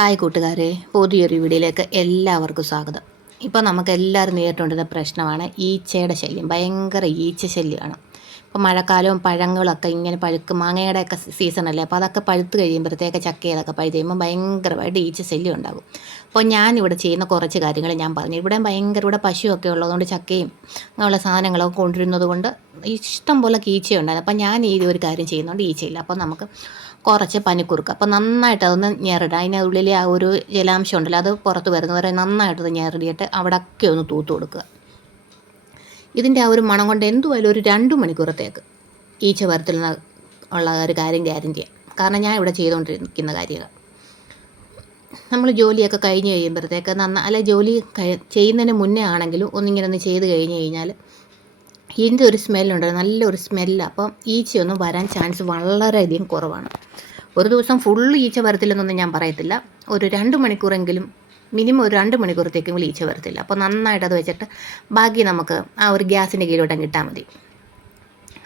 Hi കൂട്ടുകാരെ, പുതിയൊരു വീഡിയോയിലേക്ക് എല്ലാവർക്കും സ്വാഗതം. ഇപ്പോൾ നമുക്ക് എല്ലാവരും നേരിട്ടുകൊണ്ടിരുന്ന പ്രശ്നമാണ് ഈച്ചയുടെ ശല്യം. ഭയങ്കര ഈച്ച ശല്യമാണ്. ഇപ്പോൾ മഴക്കാലവും പഴങ്ങളൊക്കെ ഇങ്ങനെ പഴുക്കും, മാങ്ങയുടെയൊക്കെ സീസണല്ലേ. അപ്പോൾ അതൊക്കെ പഴുത്ത് കഴിയുമ്പോഴത്തേക്ക് ചക്കയിലൊക്കെ പഴുത്ത് കഴിയുമ്പോൾ ഭയങ്കരമായിട്ട് ഈച്ച ശല്യം ഉണ്ടാകും. അപ്പോൾ ഞാനിവിടെ ചെയ്യുന്ന കുറച്ച് കാര്യങ്ങൾ ഞാൻ പറഞ്ഞു. ഇവിടെ പശുവൊക്കെ ഉള്ളതുകൊണ്ട് ചക്കയും അങ്ങനെയുള്ള സാധനങ്ങളൊക്കെ കൊണ്ടുവരുന്നത് കൊണ്ട് ഇഷ്ടം പോലെ ഈച്ചയുണ്ടായിരുന്നു. അപ്പോൾ ഞാൻ ഈ ഒരു കാര്യം ചെയ്യുന്നതുകൊണ്ട് ഈച്ചയില്ല. അപ്പോൾ നമുക്ക് കുറച്ച് പനിക്കുറുക്ക അപ്പോൾ നന്നായിട്ട് അതൊന്ന് ഞെരടുക. അതിനുള്ളിൽ ആ ഒരു ജലാംശം ഉണ്ടല്ലോ, അത് പുറത്ത് വരുന്നവരെ നന്നായിട്ടത് ഞെരടിയിട്ട് അവിടെയൊക്കെ ഒന്ന് തൂത്ത് കൊടുക്കുക. ഇതിൻ്റെ ആ ഒരു മണം കൊണ്ട് എന്തുമായാലും ഒരു 2 മണിക്കൂറത്തേക്ക് ഈച്ച വരത്തിൽ ഉള്ള ഒരു കാര്യം ഗ്യാരൻറ്റിയാണ്. കാരണം ഞാൻ ഇവിടെ ചെയ്തുകൊണ്ടിരിക്കുന്ന കാര്യങ്ങൾ നമ്മൾ ജോലിയൊക്കെ കഴിഞ്ഞ് കഴിയുമ്പോഴത്തേക്ക് ജോലി ചെയ്യുന്നതിന് മുന്നേ ആണെങ്കിലും ഒന്നിങ്ങനെ ഒന്ന് ചെയ്ത് കഴിഞ്ഞ് കഴിഞ്ഞാൽ ഇതിൻ്റെ ഒരു സ്മെല്ലുണ്ട്, നല്ലൊരു സ്മെല്ല്. അപ്പം ഈച്ചയൊന്നും വരാൻ ചാൻസ് വളരെയധികം കുറവാണ്. ഒരു ദിവസം ഫുള്ള് ഈച്ച വരത്തില്ലെന്നൊന്നും ഞാൻ പറയത്തില്ല. ഒരു 2 മണിക്കൂറെങ്കിലും മിനിമം ഒരു 2 മണിക്കൂറത്തേക്കെങ്കിലും ഈച്ച വരത്തില്ല. അപ്പോൾ നന്നായിട്ട് അത് വെച്ചിട്ട് ബാക്കി നമുക്ക് ആ ഒരു ഗ്യാസിൻ്റെ കീഴിലോട്ടങ്ങ് ഇട്ടാൽ മതി.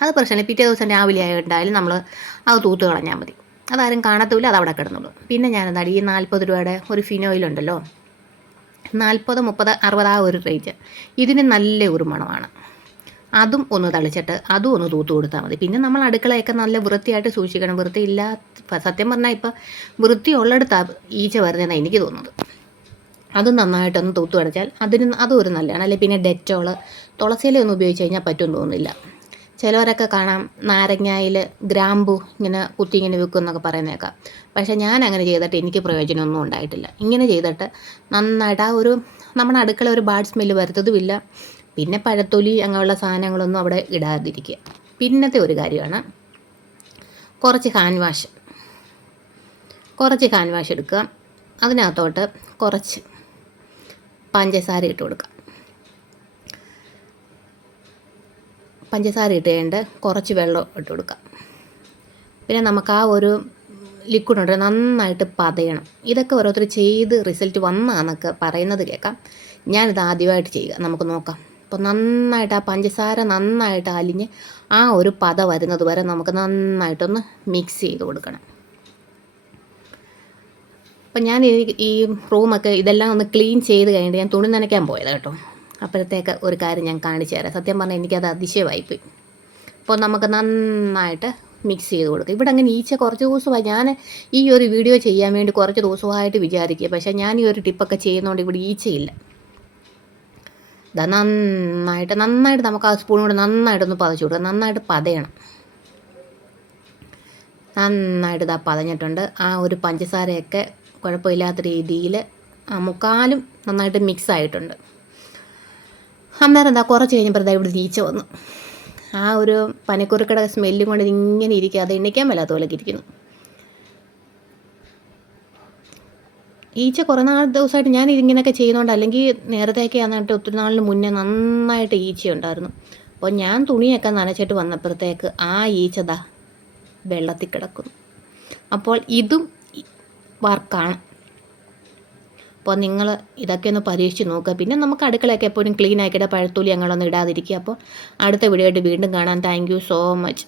അത് പ്രശ്നമില്ല. പിറ്റേ ദിവസം രാവിലെ ആയിട്ടായാലും നമ്മൾ അത് തൂത്ത് കളഞ്ഞാൽ മതി. അതാരും കാണത്തുമില്ല, അത് അവിടെ കിടന്നുള്ളൂ. പിന്നെ ഞാനെന്താണ് ഈ 40 രൂപയുടെ ഒരു ഫിനോയിലുണ്ടല്ലോ, 40, 30, 60 ആ ഒരു റേഞ്ച്, ഇതിന് നല്ല ഒരു മണമാണ്. അതും ഒന്ന് തളിച്ചിട്ട് അതും ഒന്ന് തൂത്ത് കൊടുത്താൽ മതി. പിന്നെ നമ്മൾ അടുക്കളയൊക്കെ നല്ല വൃത്തിയായിട്ട് സൂക്ഷിക്കണം. സത്യം പറഞ്ഞാൽ ഇപ്പം വൃത്തിയുള്ളിടത്താണ് ഈച്ച വരുന്നതെന്നാണ് എനിക്ക് തോന്നുന്നത്. അതും നന്നായിട്ടൊന്ന് തൂത്ത് അടച്ചാൽ അതും ഒരു നല്ലതാണ്. അല്ലെങ്കിൽ പിന്നെ ഡെറ്റോൾ, തുളസിയിലൊന്നും ഉപയോഗിച്ച് കഴിഞ്ഞാൽ പറ്റുമെന്ന് തോന്നുന്നില്ല. ചിലവരൊക്കെ കാണാം നാരങ്ങയിൽ ഗ്രാമ്പു ഇങ്ങനെ കുത്തി ഇങ്ങനെ വെക്കും എന്നൊക്കെ പറയുന്നേക്കാം. പക്ഷേ ഞാൻ അങ്ങനെ ചെയ്തിട്ട് എനിക്ക് പ്രയോജനമൊന്നും ഉണ്ടായിട്ടില്ല. ഇങ്ങനെ ചെയ്തിട്ട് നന്നായിട്ട് ആ ഒരു നമ്മുടെ അടുക്കള ഒരു ബാഡ് സ്മെല്ല് വരുത്തതുമില്ല. പിന്നെ പഴത്തൊലി അങ്ങനെയുള്ള സാധനങ്ങളൊന്നും അവിടെ ഇടാതിരിക്കുക. പിന്നത്തെ ഒരു കാര്യമാണ് കുറച്ച് ഹാൻഡ് വാഷ് എടുക്കുക. അതിനകത്തോട്ട് കുറച്ച് പഞ്ചസാര ഇട്ട് കൊടുക്കുക. പഞ്ചസാര ഇട്ട് കഴിഞ്ഞിട്ട് കുറച്ച് വെള്ളം ഇട്ട് കൊടുക്കുക. പിന്നെ നമുക്ക് ആ ഒരു ലിക്വിഡ് ഉണ്ട്, നന്നായിട്ട് പതയണം. ഇതൊക്കെ ഓരോരുത്തർ ചെയ്ത് റിസൾട്ട് വന്നാന്നൊക്കെ പറയുന്നത് കേൾക്കാം. ഞാനിത് ആദ്യമായിട്ട് ചെയ്യുക. നമുക്ക് നോക്കാം. അപ്പോൾ നന്നായിട്ട് ആ പഞ്ചസാര നന്നായിട്ട് അലിഞ്ഞ് ആ ഒരു പത വരുന്നത് വരെ നമുക്ക് നന്നായിട്ടൊന്ന് മിക്സ് ചെയ്ത് കൊടുക്കണം. അപ്പം ഞാൻ ഈ റൂമൊക്കെ ഇതെല്ലാം ഒന്ന് ക്ലീൻ ചെയ്ത് കഴിഞ്ഞിട്ട് ഞാൻ തുണി നനയ്ക്കാൻ പോയത് കേട്ടോ. അപ്പോഴത്തേക്ക് ഒരു കാര്യം ഞാൻ കാണിച്ചു തരാം. സത്യം പറഞ്ഞാൽ എനിക്കത് അതിശയമായിപ്പോയി. അപ്പോൾ നമുക്ക് നന്നായിട്ട് മിക്സ് ചെയ്ത് കൊടുക്കുക. ഇവിടെ അങ്ങനെ ഈച്ച കുറച്ച് ദിവസമായി ഞാൻ ഈ ഒരു വീഡിയോ ചെയ്യാൻ വേണ്ടി കുറച്ച് ദിവസമായിട്ട് വിചാരിക്കുക. പക്ഷേ ഞാൻ ഈ ഒരു ടിപ്പൊക്കെ ചെയ്യുന്നതുകൊണ്ട് ഇവിടെ ഈച്ചയില്ല. നന്നായിട്ട് നമുക്ക് ആ സ്പൂൺ കൊണ്ട് നന്നായിട്ടൊന്ന് പതച്ചു കൊടുക്കുക. നന്നായിട്ട് പതയണം. നന്നായിട്ട് പതഞ്ഞിട്ടുണ്ട്. ആ ഒരു പഞ്ചസാരയൊക്കെ കുഴപ്പമില്ലാത്ത രീതിയിൽ മുക്കാലും നന്നായിട്ട് മിക്സ് ആയിട്ടുണ്ട്. അന്നേരം കുറച്ച് കഴിഞ്ഞപ്പോൾ ഇവിടെ ഈച്ച വന്നു. ആ ഒരു പനിക്കുറുക്കയുടെ സ്മെല്ലും കൊണ്ട് ഇങ്ങനെ ഇരിക്കുക. അത് എണ്ണിക്കാൻ മേലാത്ത പോലെയൊക്കെ ഇരിക്കുന്നു. ഈച്ച കുറേ ദിവസമായിട്ട് ഞാൻ ഇതിങ്ങനെയൊക്കെ ചെയ്യുന്നതുകൊണ്ട്, അല്ലെങ്കിൽ നേരത്തെയൊക്കെ ആണെന്നിട്ട് ഒത്തിരി നാളിന് മുന്നേ നന്നായിട്ട് ഈച്ച ഉണ്ടായിരുന്നു. അപ്പോൾ ഞാൻ തുണിയൊക്കെ നനച്ചിട്ട് വന്നപ്പോഴത്തേക്ക് ആ ഈച്ച വെള്ളത്തിൽ കിടക്കുന്നു. അപ്പോൾ ഇതും വർക്കാണ്. അപ്പോൾ നിങ്ങൾ ഇതൊക്കെ ഒന്ന് പരീക്ഷിച്ച് നോക്കുക. പിന്നെ നമുക്ക് അടുക്കളയൊക്കെ എപ്പോഴും ക്ലീൻ ആക്കിയിട്ട് പഴത്തൊലി അങ്ങനെയൊന്നും ഇടാതിരിക്കുക. അപ്പോൾ അടുത്ത വീഡിയോ ആയിട്ട് വീണ്ടും കാണാം. Thank you so much.